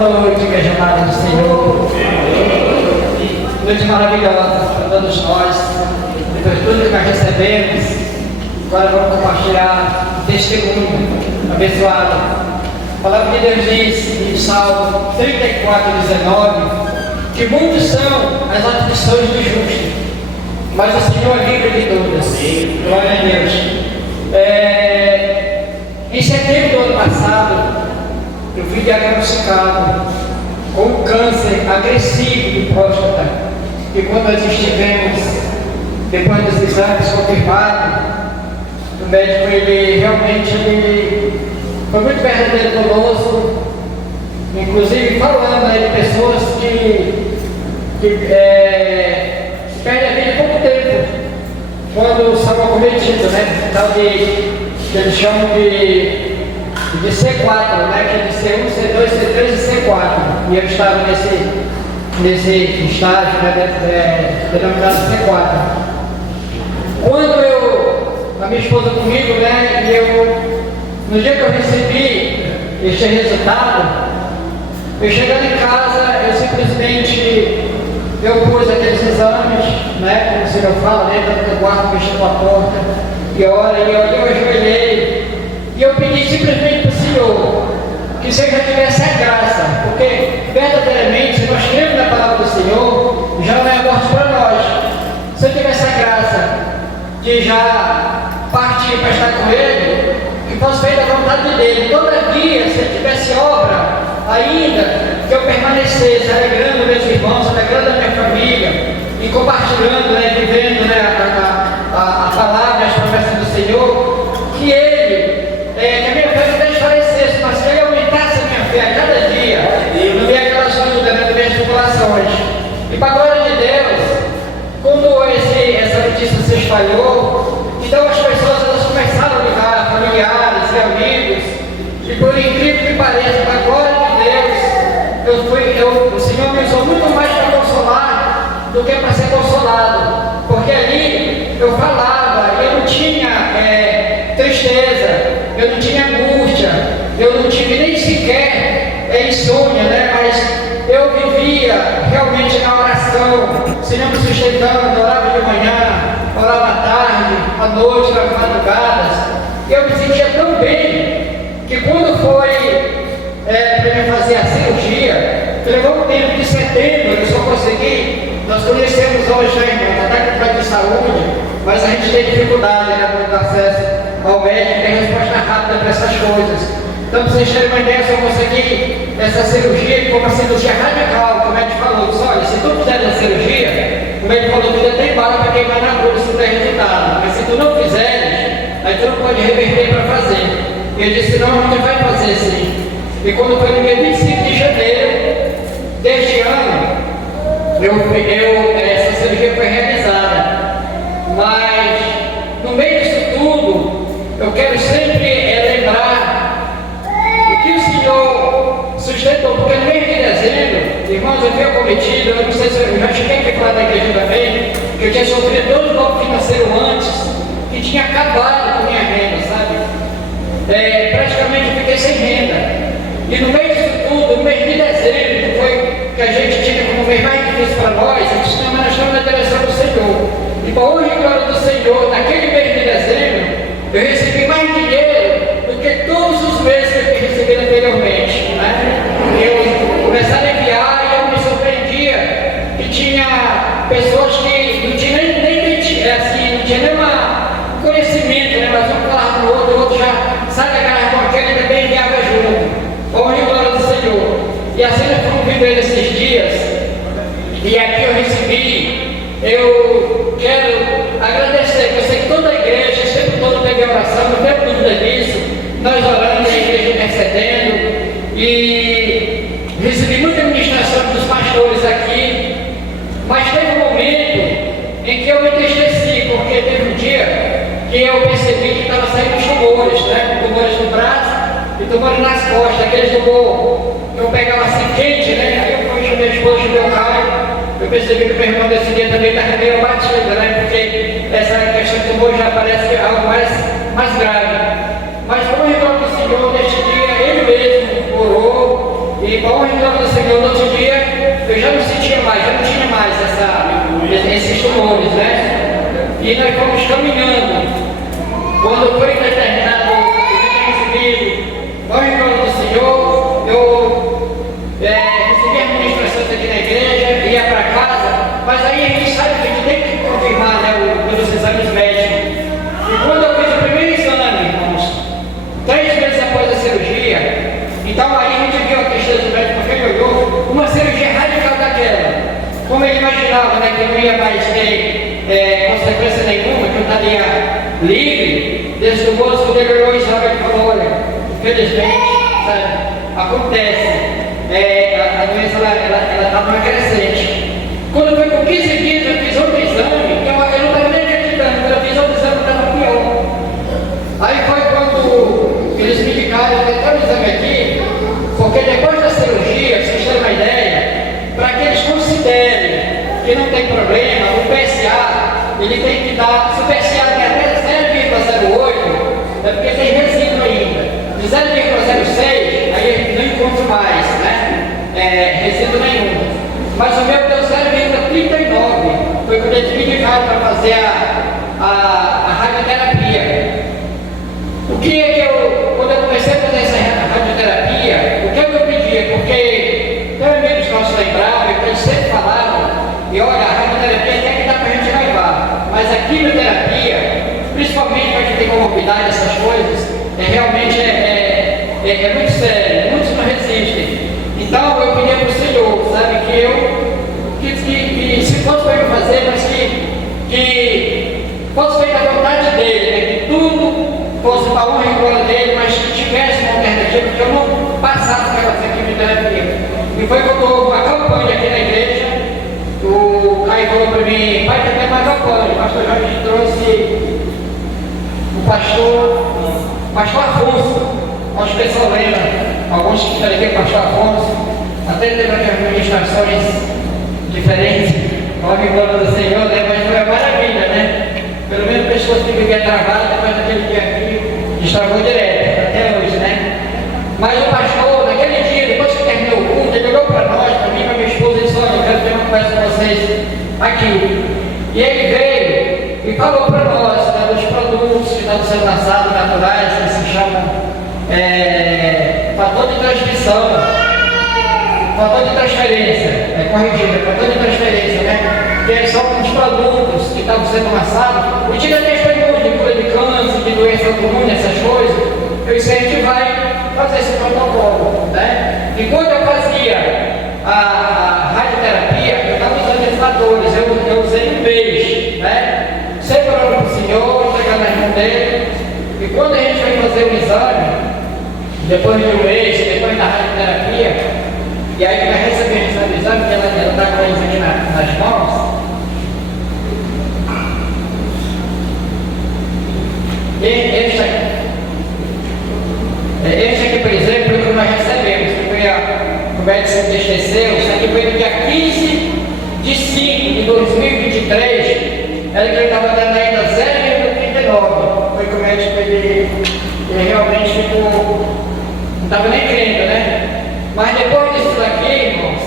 Boa noite, igreja amada do Senhor. Noite maravilhosa para todos nós. Depois de tudo que nós recebemos, agora vamos compartilhar um testemunho abençoado. A palavra de Deus diz em Salmo 34:19 que muitos são as aflições do justo, mas o Senhor é livre de todas. Glória a Deus. Em setembro do ano passado, eu fui diagnosticado com um câncer agressivo de próstata. E quando nós estivemos, depois dos exames confirmados, o médico realmente foi muito verdadeiro conosco, inclusive falando de pessoas que perdem a vida em pouco tempo, quando são acometidos, tal de que eles chamam de C4, que é de C1, C2, C3 e C4. E eu estava nesse estágio, denominado C4. Quando a minha esposa comigo, no dia que eu recebi este resultado, eu chegando em casa, eu simplesmente pus aqueles exames, como o senhor fala, dentro do quarto, mexendo a porta, e ora, e eu ajoelhei. E eu pedi simplesmente para o Senhor que o Senhor já tivesse a graça, porque verdadeiramente, se nós cremos na palavra do Senhor, já não é a morte para nós. Se eu tivesse a graça de já partir para estar com Ele, que fosse feita a vontade dEle. Todavia, se Ele tivesse obra ainda, que eu permanecesse alegrando meus irmãos, alegrando a minha família e compartilhando, vivendo a palavra, as promessas do Senhor, que Ele que a minha fé não desfalecesse, mas que Ele aumentasse a minha fé a cada dia, no meio daquelas lutas, no meio das tribulações. E para a glória de Deus, quando essa notícia se espalhou, então as pessoas elas começaram a ligar, familiares e amigos, e por incrível que pareça, para a glória de Deus, o Senhor me usou muito mais para consolar do que para ser consolado, porque ali eu falava, eu não tinha tristeza, eu não tinha angústia, eu não tive nem sequer insônia, mas eu vivia realmente na oração, o Senhor me sustentando, orava de manhã, orava à tarde, à noite, nas madrugadas. Eu me sentia tão bem que quando foi para mim fazer a cirurgia, que levou um tempo de setembro, eu só consegui. Nós conhecemos hoje, até com de saúde, mas a gente tem dificuldade no acesso ao médico, tem resposta rápida para essas coisas. Então, para vocês terem uma ideia, se eu conseguir essa cirurgia, que foi uma cirurgia radical, que o médico falou, disse, olha, se tu fizer a cirurgia, o médico falou, tu tem bala para queimar na agulha se não der resultado, mas se tu não fizeres, aí tu não pode reverter para fazer. E ele disse, não, a gente vai fazer sim. E quando foi no dia 25 de janeiro deste ano, essa cirurgia foi realizada. Mas, no meio disso tudo, eu quero sempre lembrar o que o Senhor sustentou, porque no mês de dezembro, irmãos, eu fui acometido, eu não sei se eu já cheguei aqui falar da igreja também, que eu tinha sofrido todo o golpe financeiro antes, que tinha acabado com minha renda, sabe? Praticamente eu fiquei sem renda. E no meio disso tudo, no mês de dezembro, que foi que a gente tinha como mês mais difícil para nós, a gente estava na direção do Senhor. E para honra e glória do Senhor, naquele mês de dezembro, eu recebi mais dinheiro do que todos os meses que eu tinha recebido anteriormente. Eu comecei a enviar e eu me surpreendia que tinha pessoas que não tinham nem nenhum conhecimento, mas um falava para o outro já sabe aquela irmã que ele também enviava junto. Honra e glória do Senhor. E assim nós fomos vivendo esses dias, e aqui eu recebi, eu quero agradecer, que eu sei que toda a igreja, sempre todo teve oração, não tenho dúvida disso, nós orando, a igreja intercedendo, e recebi muita ministração dos pastores aqui, mas teve um momento em que eu me entristeci, porque teve um dia que eu percebi que estava saindo os tumores, tumores no braço e tumores nas costas, aqueles tumores que eu pegava assim quente, aí eu fui chamei a esposa do meu pai, eu percebi que o meu irmão desse dia também estava meio batido, porque essa questão de tumor já parece que é algo mais grave. Mas como o irmão do Senhor, neste dia, ele mesmo orou, e bom honra e glória do Senhor. No outro dia, eu já não sentia mais, já não tinha mais esses tumores, né? E nós fomos caminhando. Quando foi determinado o recebido, honra e glória do Senhor, eu recebi a administração aqui na igreja, ia para casa, mas aí a gente sabe que a gente tem que confirmar, né, pelos exames médicos. E quando eu fiz o primeiro exame, irmãos, 3 meses após a cirurgia, então aí a gente viu a questão do médico, porque ele olhou uma cirurgia radical daquela. Como ele imaginava, né, que eu não ia mais ter consequência nenhuma, que eu estaria livre desse tumor, quando ele olhou o exame e falou: olha, infelizmente, sabe, acontece. A doença ela está numa crescente. Quando foi com 15 dias eu fiz outro exame, eu não estava nem acreditando, quando eu fiz outro exame estava pior. Aí foi quando eles me indicaram, eu tenho um exame aqui, porque depois da cirurgia, pra vocês terem uma ideia, para que eles considerem que não tem problema, o PSA, ele tem que dar, se o PSA tem até 0,08, é porque tem resíduo ainda. De 0,06, aí não encontro mais, né? Resíduo nenhum. Mas o meu deu 0,39. Foi quando eles me indicaram para fazer a radioterapia. O que é que quando eu comecei a fazer essa radioterapia, o que é que eu pedia? Porque tem amigos nossos lembravam, que eles sempre falavam, e olha, a radioterapia até que dá para a gente levar, mas a quimioterapia, principalmente para quem tem comorbidade, essas coisas, realmente é muito sério, muitos não resistem. Então eu pedia para o Senhor, sabe, que se fosse para eu fazer, mas que fosse feita a vontade dele, né, que tudo fosse para a honra e glória dele, mas que tivesse uma alternativa, que eu não passasse pela quimioterapia. E foi quando houve uma campanha aqui na igreja, o Caio falou para mim: pai, tem uma campanha, o pastor Jorge trouxe o pastor Afonso, acho que pessoal lembra, alguns que estão aqui, o pastor Afonso, até teve administrações diferentes, glória e glória do Senhor, né? Mas foi uma maravilha, né? Pelo menos a pessoa que vivia travada, depois daquele dia aqui, destravou direto, até hoje, né? Mas o pastor, naquele dia, depois que terminou o culto, ele olhou para nós, para mim e para minha esposa, e disse: olha, eu quero ter uma conversa com vocês aqui. E ele veio e falou para nós, né, dos produtos que estão sendo lançados, naturais, que se chamam fator de transmissão, fator de transferência, fator de transferência, né? Que são os produtos que estão sendo lançados, e tira questões de cura de câncer, de doença autoimune, essas coisas. Eu disse: a gente vai fazer esse protocolo, né? E quando eu fazia a radioterapia, eu estava usando esses fatores, eu usei um mês, né? Sempre orando para o Senhor, chegando nas mãos dele. E quando a gente foi fazer o exame, depois de um mês, depois da radioterapia, e aí vai receber o exame, que ela está com eles aqui nas mãos. Este aqui, por exemplo, é o que nós recebemos, que foi o médico entristeceu, isso aqui foi no dia 15 de 5 de 2023, ele estava dando ainda 0,39, foi que o médico ele realmente ficou, não estava nem crendo, né? Mas depois disso daqui, irmãos,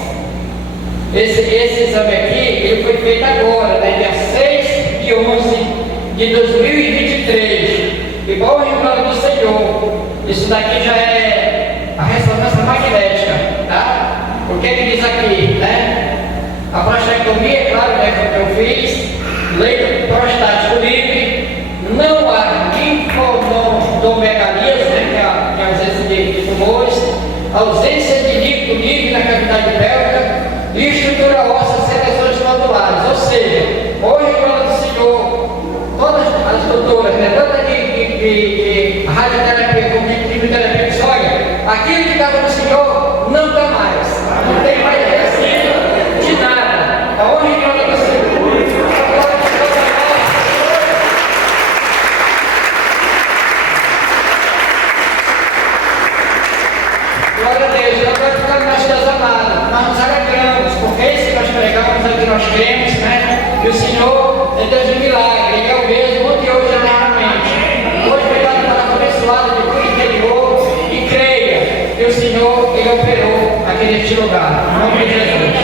esse exame aqui, ele foi feito agora, né? Dia 6 de 11 de 2023, igual o Rio Grande do Senhor. Isso daqui já é a ressonância magnética, tá? O que ele diz aqui, né? A prostatectomia, claro, né, que eu fiz, leito prostático livre, não há linfonomegalias, né, que é a ausência de tumores, ausência de líquido livre na cavidade pélvica e estrutura óssea sem lesões nodulares. Ou seja, hoje, em glória do Senhor, todas as doutoras, né, tanto de radioterapia como de quimioterapia, dizem: olha, aquilo que estava no Senhor não está mais, não tem mais resíduo de nada. A honra e glória do Senhor. Glória a Deus, não vai ficar mais desamado, mas nos alegramos, porque isso que nós pregamos é que nós cremos, né? Que o Senhor é Deus de milagre, Ele é o mesmo ontem, hoje e eternamente. Hoje, obrigado pela abençoada de tudo interior, e creia que o Senhor, Ele operou aqui lugar. Em nome de Jesus.